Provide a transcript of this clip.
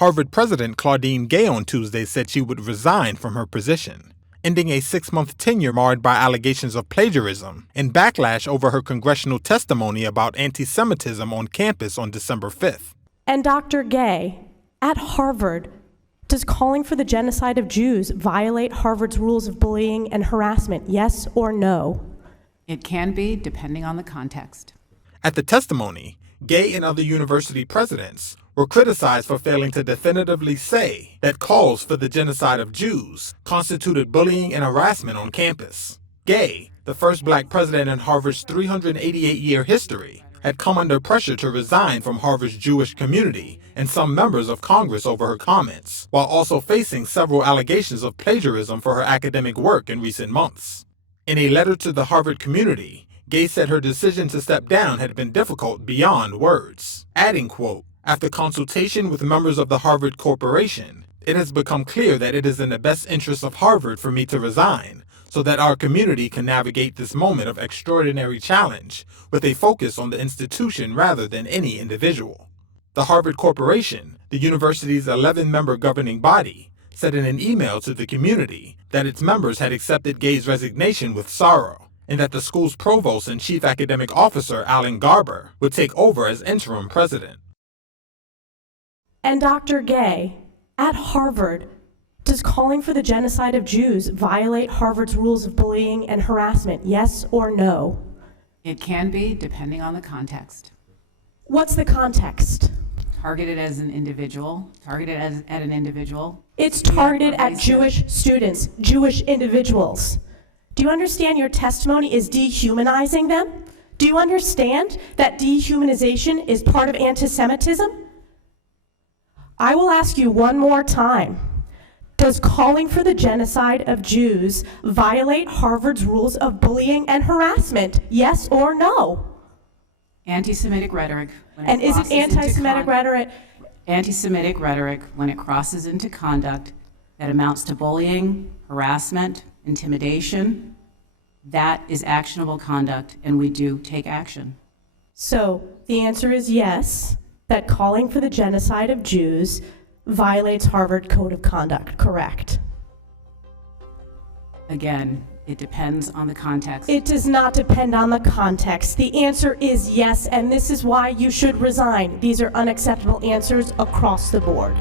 Harvard President Claudine Gay on Tuesday said she would resign from her position, ending a 6-month tenure marred by allegations of plagiarism and backlash over her congressional testimony about antisemitism on campus on December 5th. And Dr. Gay, at Harvard, does calling for the genocide of Jews violate Harvard's rules of bullying and harassment, yes or no? It can be, depending on the context. At the testimony, Gay and other university presidents were criticized for failing to definitively say that calls for the genocide of Jews constituted bullying and harassment on campus. Gay, the first black president in Harvard's 388-year history, had come under pressure to resign from Harvard's Jewish community and some members of Congress over her comments, while also facing several allegations of plagiarism for her academic work in recent months. In a letter to the Harvard community, Gay said her decision to step down had been difficult beyond words, adding, quote, "After consultation with members of the Harvard Corporation, it has become clear that it is in the best interest of Harvard for me to resign, so that our community can navigate this moment of extraordinary challenge with a focus on the institution rather than any individual." The Harvard Corporation, the university's 11-member governing body, said in an email to the community that its members had accepted Gay's resignation with sorrow, and that the school's provost and chief academic officer, Alan Garber, would take over as interim president. And Dr. Gay, at Harvard, does calling for the genocide of Jews violate Harvard's rules of bullying and harassment, yes or no? It can be, depending on the context. What's the context? Targeted as an individual, at an individual. It's targeted at Jewish students, Jewish individuals. Do you understand your testimony is dehumanizing them? Do you understand that dehumanization is part of antisemitism? I will ask you one more time. Does calling for the genocide of Jews violate Harvard's rules of bullying and harassment, yes or no? Anti-Semitic rhetoric. And is it anti-Semitic rhetoric? Anti-Semitic rhetoric when it crosses into conduct that amounts to bullying, harassment, intimidation, that is actionable conduct, and we do take action. So the answer is yes, that calling for the genocide of Jews violates Harvard Code of Conduct, correct? Again, it depends on the context. It does not depend on the context. The answer is yes, and this is why you should resign. These are unacceptable answers across the board.